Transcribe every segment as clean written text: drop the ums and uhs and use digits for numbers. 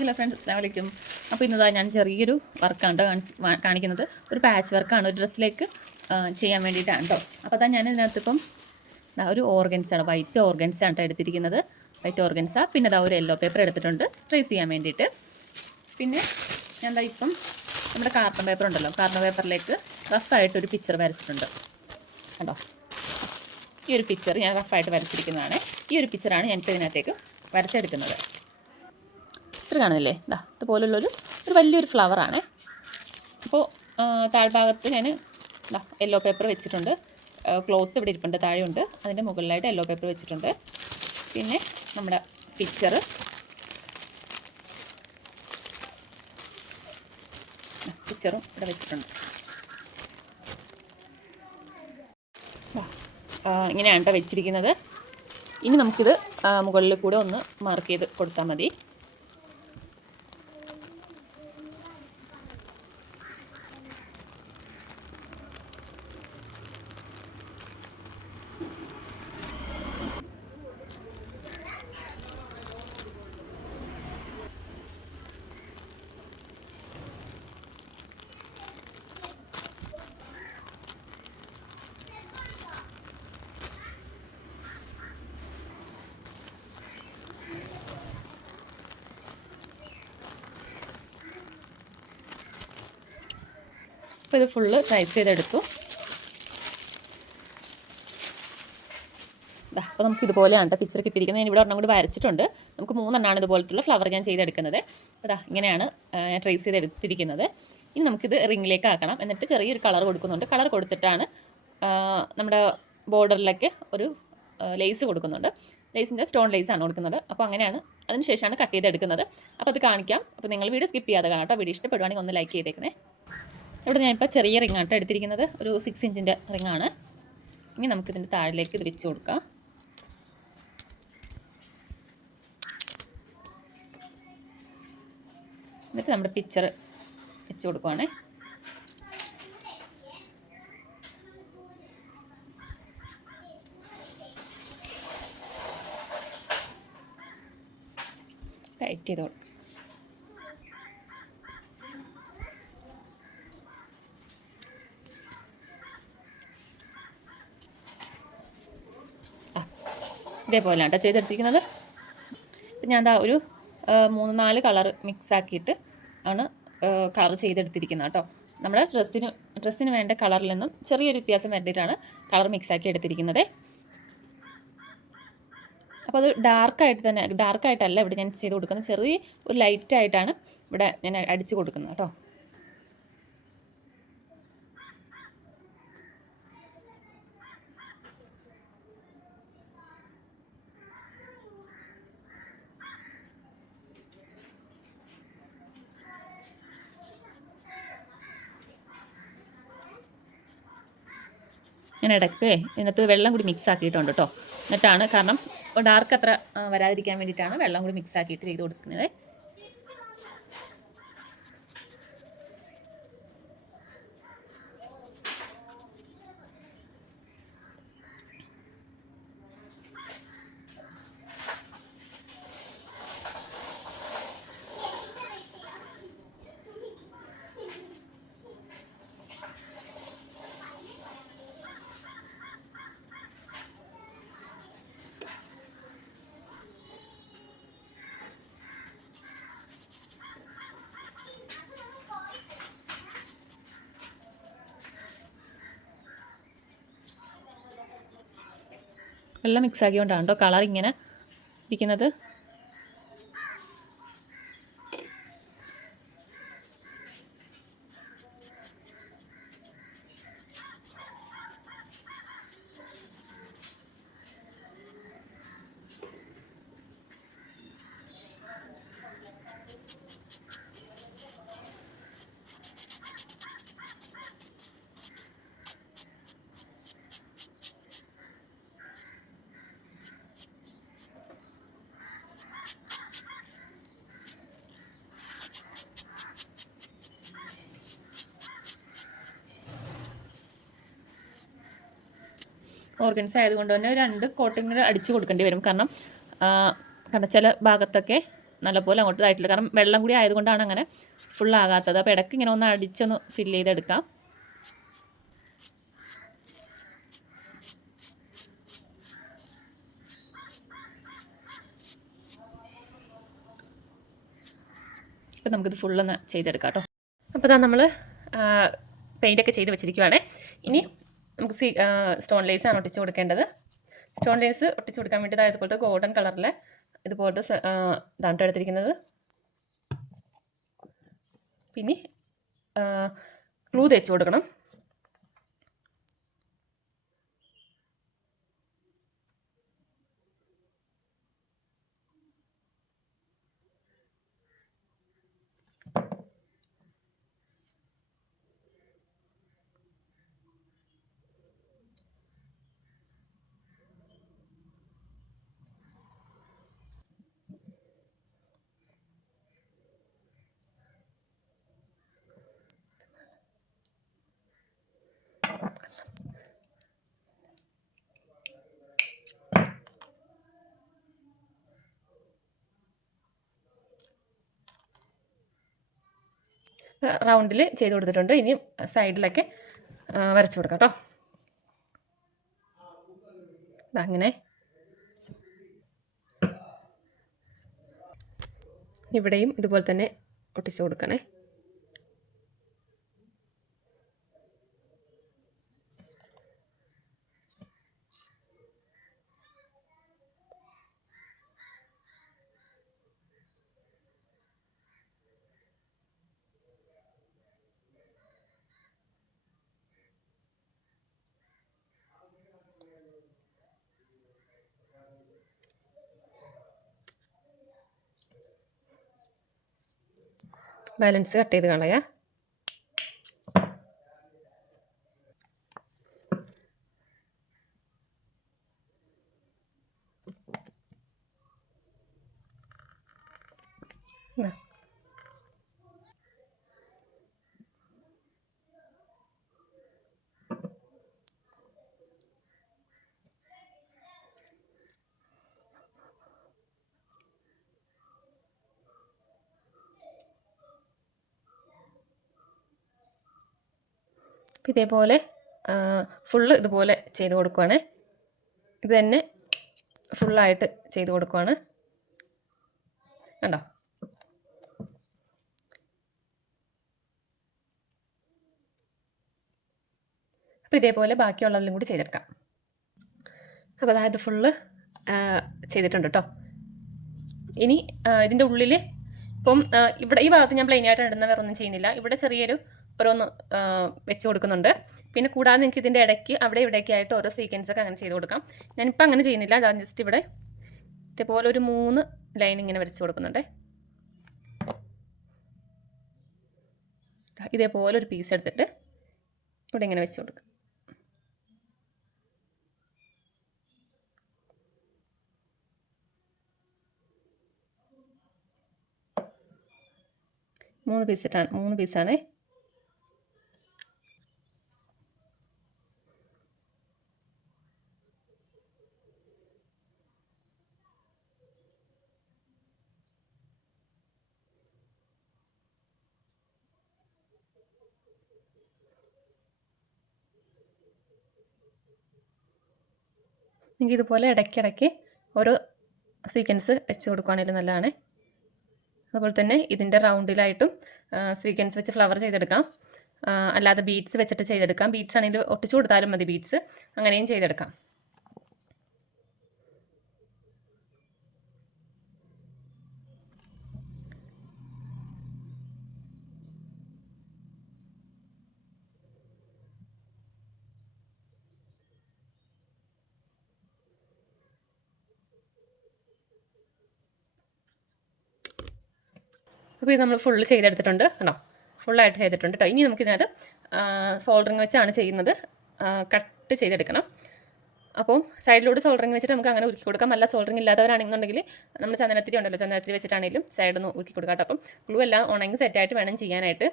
Hello friends, അസ്സലാമു അലൈക്കും. അപ്പോൾ ഇന്നതാ ഞാൻ ചെറിയൊരു വർക്കാണ് കാണിക്കുന്നത്. ഒരു പാച്ച് വർക്കാണ്, ഒരു ഡ്രസ്സിലേക്ക് ചെയ്യാൻ വേണ്ടിയിട്ടാണ് കേട്ടോ. അപ്പോൾ അതാ ഞാൻ ഇതിനകത്ത് ഇപ്പം ഒരു ഓർഗൻസാണ്, വൈറ്റ് ഓർഗൻസാണ് കേട്ടോ എടുത്തിരിക്കുന്നത്. White organza. പിന്നെ അതാ ഒരു യെല്ലോ പേപ്പർ എടുത്തിട്ടുണ്ട് ട്രേസ് ചെയ്യാൻ വേണ്ടിയിട്ട്. പിന്നെ ഞാൻ എന്താ ഇപ്പം നമ്മുടെ കാർട്ടൺ പേപ്പർ ഉണ്ടല്ലോ, കാർട്ടൺ പേപ്പറിലേക്ക് റഫായിട്ടൊരു പിക്ചർ വരച്ചിട്ടുണ്ട് കേട്ടോ. ഈ ഒരു പിക്ചർ ഞാൻ റഫായിട്ട് വരച്ചിരിക്കുന്നതാണ്. ഈ ഒരു പിക്ചറാണ് ഞാനിപ്പോൾ ഇതിനകത്തേക്ക് വരച്ചെടുക്കുന്നത്. പിക്ചർ കാണുന്നില്ലേ? ഇതുപോലുള്ളൊരു വലിയൊരു ഫ്ലവറാണ്. അപ്പോൾ താഴ്ഭാഗത്ത് ഞാൻ യെല്ലോ പേപ്പർ വെച്ചിട്ടുണ്ട്. ക്ലോത്ത് ഇവിടെ ഇരിപ്പുണ്ട്, താഴെയുണ്ട്. അതിൻ്റെ മുകളിലായിട്ട് യെല്ലോ പേപ്പർ വെച്ചിട്ടുണ്ട്. പിന്നെ നമ്മുടെ പിക്ചറും ഇവിടെ വെച്ചിട്ടുണ്ട്. ഇങ്ങനെയാണ് കേട്ടോ വെച്ചിരിക്കുന്നത്. ഇനി നമുക്കിത് മുകളിൽ കൂടെ ഒന്ന് മാർക്ക് ചെയ്ത് കൊടുത്താൽ മതി. അപ്പോൾ ഇത് ഫുള്ള് ടൈപ്പ് ചെയ്തെടുത്തു. അപ്പോൾ നമുക്ക് ഇതുപോലെയാണ് കേട്ടോ പിക്ചർ കിട്ടിയിരിക്കുന്നത്. ഞാൻ ഇവിടെ ഒരെണ്ണം കൂടി വരച്ചിട്ടുണ്ട്. നമുക്ക് 3 എണ്ണമാണ് ഇതുപോലത്തുള്ള ഫ്ലവർ ഞാൻ ചെയ്തെടുക്കുന്നത്. അപ്പോൾ ഇങ്ങനെയാണ് ഞാൻ ട്രേസ് ചെയ്തെടുത്തിരിക്കുന്നത്. ഇനി നമുക്കിത് റിങ്ങിലേക്ക് ആക്കണം. എന്നിട്ട് ചെറിയൊരു കളർ കൊടുക്കുന്നുണ്ട്. കളർ കൊടുത്തിട്ടാണ് നമ്മുടെ ബോർഡറിലേക്ക് ഒരു ലേസ് കൊടുക്കുന്നുണ്ട്. ലേസിൻ്റെ സ്റ്റോൺ ലേസാണ് കൊടുക്കുന്നത്. അപ്പോൾ അങ്ങനെയാണ്, അതിന് ശേഷമാണ് കട്ട് ചെയ്തെടുക്കുന്നത്. അപ്പോൾ അത് കാണിക്കാം. അപ്പോൾ നിങ്ങൾ വീഡിയോ സ്കിപ്പ് ചെയ്യാതെ കാണാം കേട്ടോ. വീഡിയോ ഇഷ്ടപ്പെടുവാണെങ്കിൽ ഒന്ന് ലൈക്ക് ചെയ്തേക്കണേ. ഇവിടെ ഞാനിപ്പോൾ ചെറിയ റിങ്ങാട്ടോ എടുത്തിരിക്കുന്നത്. ഒരു 6 ഇഞ്ചിൻ്റെ റിങ്ങാണ്. ഇനി നമുക്കിതിൻ്റെ താഴിലേക്ക് ഇത് വെച്ച് കൊടുക്കാം. എന്നിട്ട് നമ്മുടെ പിക്ചർ വെച്ച് കൊടുക്കുവാണേ. ടൈറ്റ് ചെയ്ത് കൊടുക്കും. ഇതേപോലെയാണ് കേട്ടോ ചെയ്തെടുത്തിരിക്കുന്നത്. ഇപ്പം ഞാൻ എന്താ ഒരു 3-4 കളർ മിക്സ് ആക്കിയിട്ട് ആണ് കളർ ചെയ്തെടുത്തിരിക്കുന്നത് കേട്ടോ. നമ്മുടെ ഡ്രസ്സിന് വേണ്ട കളറിൽ നിന്നും ചെറിയൊരു വ്യത്യാസം വരുത്തിയിട്ടാണ് കളർ മിക്സ് ആക്കി എടുത്തിരിക്കുന്നത്. അപ്പോൾ അത് ഡാർക്കായിട്ടല്ല ഇവിടെ ഞാൻ ചെയ്ത് കൊടുക്കുന്നത്. ചെറിയ ഒരു ലൈറ്റായിട്ടാണ് ഇവിടെ ഞാൻ അടിച്ച് കൊടുക്കുന്നത് കേട്ടോ. ഞാൻ ഇടയ്ക്ക് ഇതിനകത്ത് വെള്ളം കൂടി മിക്സ് ആക്കിയിട്ടുണ്ട് കേട്ടോ. എന്നിട്ടാണ്, കാരണം ഡാർക്ക് അത്ര വരാതിരിക്കാൻ വേണ്ടിയിട്ടാണ് വെള്ളം കൂടി മിക്സ് ആക്കിയിട്ട് ചെയ്ത് കൊടുക്കുന്നത്. എല്ലാം മിക്സ് ആക്കിക്കൊണ്ടാണ് കേട്ടോ കളർ ഇങ്ങനെ ഇരിക്കുന്നത്. ഓർഗൻസ് ആയതുകൊണ്ട് തന്നെ 2 കോട്ടിങ് അടിച്ച് കൊടുക്കേണ്ടി വരും. കാരണം ചില ഭാഗത്തൊക്കെ നല്ലപോലെ അങ്ങോട്ട് ഇതായിട്ടില്ല. കാരണം വെള്ളം കൂടി ആയതുകൊണ്ടാണ് അങ്ങനെ ഫുള്ളാകാത്തത്. അപ്പോൾ ഇടയ്ക്ക് ഇങ്ങനെ ഒന്ന് അടിച്ചൊന്ന് ഫില്ല് ചെയ്തെടുക്കാം. അപ്പോൾ നമുക്കിത് ഫുള്ളൊന്ന് ചെയ്തെടുക്കാം കേട്ടോ. അപ്പോൾ ഇതാ നമ്മൾ പെയിൻ്റൊക്കെ ചെയ്ത് വെച്ചിരിക്കുവാണ്. ഇനി നമുക്ക് സ്റ്റോൺ ലേസ് ആണ് ഒട്ടിച്ച് കൊടുക്കേണ്ടത്. സ്റ്റോൺ ലേസ് ഒട്ടിച്ച് കൊടുക്കാൻ വേണ്ടി ഇതുപോലത്തെ ഗോൾഡൻ കളറിലെ ഇതുപോലത്തെ ഇതാണ് എടുത്തിരിക്കുന്നത്. പിന്നെ ഗ്ലൂ തേച്ച് കൊടുക്കണം. റൗണ്ടിൽ ചെയ്ത് കൊടുത്തിട്ടുണ്ട്. ഇനി സൈഡിലൊക്കെ വരച്ചു കൊടുക്കാം കേട്ടോ. അങ്ങനെ ഇവിടെയും ഇതുപോലെ തന്നെ ഒട്ടിച്ചു കൊടുക്കണേ. ബാലൻസ് കട്ട് ചെയ്ത് കളയാം. അപ്പോൾ ഇതേപോലെ ഫുള്ള് ഇതുപോലെ ചെയ്ത് കൊടുക്കുവാണ്. ഇത് തന്നെ ഫുള്ളായിട്ട് ചെയ്ത് കൊടുക്കുവാണ്. കണ്ടോ? അപ്പോൾ ഇതേപോലെ ബാക്കിയുള്ളതിലും കൂടി ചെയ്തെടുക്കാം. അപ്പോൾ അതായത് ഫുള്ള് ചെയ്തിട്ടുണ്ട് കേട്ടോ. ഇനി ഇതിൻ്റെ ഉള്ളിൽ ഇപ്പം ഇവിടെ ഈ ഭാഗത്ത് ഞാൻ പ്ലെയിനായിട്ട് ഇടുന്ന വേറെ ഒന്നും ചെയ്യുന്നില്ല. ഇവിടെ ചെറിയൊരു ഓരോന്ന് വെച്ച് കൊടുക്കുന്നുണ്ട്. പിന്നെ കൂടാതെ നിങ്ങൾക്ക് ഇതിൻ്റെ ഇടയ്ക്ക് അവിടെ ഇവിടേക്ക് ആയിട്ട് ഓരോ സീക്വൻസൊക്കെ അങ്ങനെ ചെയ്ത് കൊടുക്കാം. ഞാനിപ്പോൾ അങ്ങനെ ചെയ്യുന്നില്ല. അതാ ജസ്റ്റ് ഇവിടെ ഇതേപോലെ ഒരു 3 ലൈൻ ഇങ്ങനെ വരച്ച് കൊടുക്കുന്നുണ്ട്. ഇതേപോലെ ഒരു പീസ് എടുത്തിട്ട് ഇവിടെ ഇങ്ങനെ വെച്ച് കൊടുക്കുക. മൂന്ന് പീസാണ്. നിങ്ങൾക്ക് ഇതുപോലെ ഇടയ്ക്കിടയ്ക്ക് ഓരോ സീക്വൻസ് വെച്ച് കൊടുക്കുകയാണെങ്കിൽ നല്ലതാണ്. അതുപോലെ തന്നെ ഇതിൻ്റെ റൗണ്ടിലായിട്ടും സീക്വൻസ് വെച്ച് ഫ്ലവർ ചെയ്തെടുക്കാം. അല്ലാതെ ബീഡ്സ് വെച്ചിട്ട് ചെയ്തെടുക്കാം. ബീഡ്സ് ആണെങ്കിൽ ഒട്ടിച്ചു കൊടുത്താലും മതി. ബീഡ്സ് അങ്ങനെയും ചെയ്തെടുക്കാം. അപ്പോൾ ഇത് നമ്മൾ ഫുള്ള് ചെയ്തെടുത്തിട്ടുണ്ട്. കണ്ടോ? ഫുള്ളായിട്ട് ചെയ്തിട്ടുണ്ട് കേട്ടോ. ഇനി നമുക്കിതിനകത്ത് സോൾഡറിങ് വെച്ചാണ് ചെയ്യുന്നത്. കട്ട് ചെയ്തെടുക്കണം. അപ്പോൾ സൈഡിലൂടെ സോൾഡറിങ് വെച്ചിട്ട് നമുക്ക് അങ്ങനെ ഉരുക്കി കൊടുക്കാം. അല്ല സോൾഡറിങ് ഇല്ലാത്തവരാണെന്നുണ്ടെങ്കിൽ നമ്മൾ ചന്ദനത്തിരി ഉണ്ടല്ലോ, ചന്ദനത്തിരി വെച്ചിട്ടാണെങ്കിലും സൈഡിൽ നിന്ന് ഉരുക്കി കൊടുക്കാം കേട്ടോ. അപ്പം ഗ്ലൂ എല്ലാം ഉണങ്ങി സെറ്റായിട്ട് വേണം ചെയ്യാനായിട്ട്.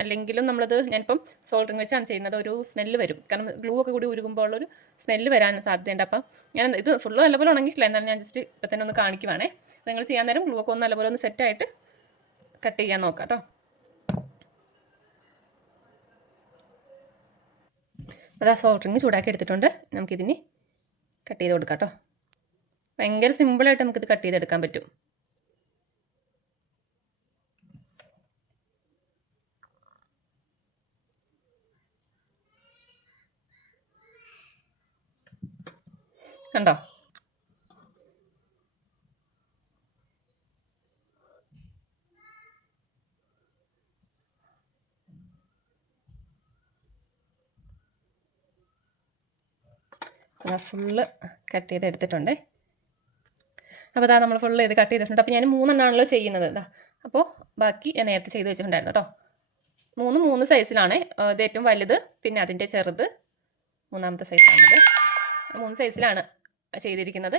അല്ലെങ്കിലും നമ്മളത് ഞാനിപ്പം സോൾഡറിങ് വെച്ചാണ് ചെയ്യുന്നത്. ഒരു സ്മെല്ല് വരും. കാരണം ഗ്ലൂ ഒക്കെ കൂടി ഉരുകുമ്പോൾ ഉള്ളൊരു സ്മെല്ല് വരാൻ സാധ്യതയുണ്ട്. അപ്പം ഞാൻ ഇത് ഫുള്ള് നല്ലപോലെ ഉണങ്ങിയിട്ടില്ല. എന്നാലും ഞാൻ ജസ്റ്റ് ഇപ്പം തന്നെ ഒന്ന് കാണിക്കുവാണേ. നിങ്ങൾ ചെയ്യാൻ നേരം ഗ്ലൂ ഒക്കെ ഒന്ന് നല്ലപോലെ ഒന്ന് സെറ്റായിട്ട് കട്ട് ചെയ്യാൻ നോക്കാം കേട്ടോ. അത് ആ സോഫ്റ്റ് ഡ്രിങ്ക് ചൂടാക്കി എടുത്തിട്ടുണ്ട്. നമുക്കിതിന് കട്ട് ചെയ്ത് കൊടുക്കാം കേട്ടോ. ഭയങ്കര സിമ്പിളായിട്ട് നമുക്കിത് കട്ട് ചെയ്തെടുക്കാൻ പറ്റും. കണ്ടോ? ഫുള്ള് കട്ട് ചെയ്ത് എടുത്തിട്ടുണ്ട്. അപ്പോൾ അതാ നമ്മൾ ഫുള്ള് ഇത് കട്ട് ചെയ്തിട്ടുണ്ട്. അപ്പോൾ ഞാൻ 3 എണ്ണമാണല്ലോ ചെയ്യുന്നത്. ഇതാ അപ്പോൾ ബാക്കി ഞാൻ നേരത്തെ ചെയ്ത് വെച്ചിട്ടുണ്ടായിരുന്നു കേട്ടോ. 3 സൈസിലാണ്. ഇത് ഏറ്റവും വലുത്, പിന്നെ അതിൻ്റെ ചെറുത്, 3ാമത്തെ സൈസാണിത്. 3 സൈസിലാണ് ചെയ്തിരിക്കുന്നത്.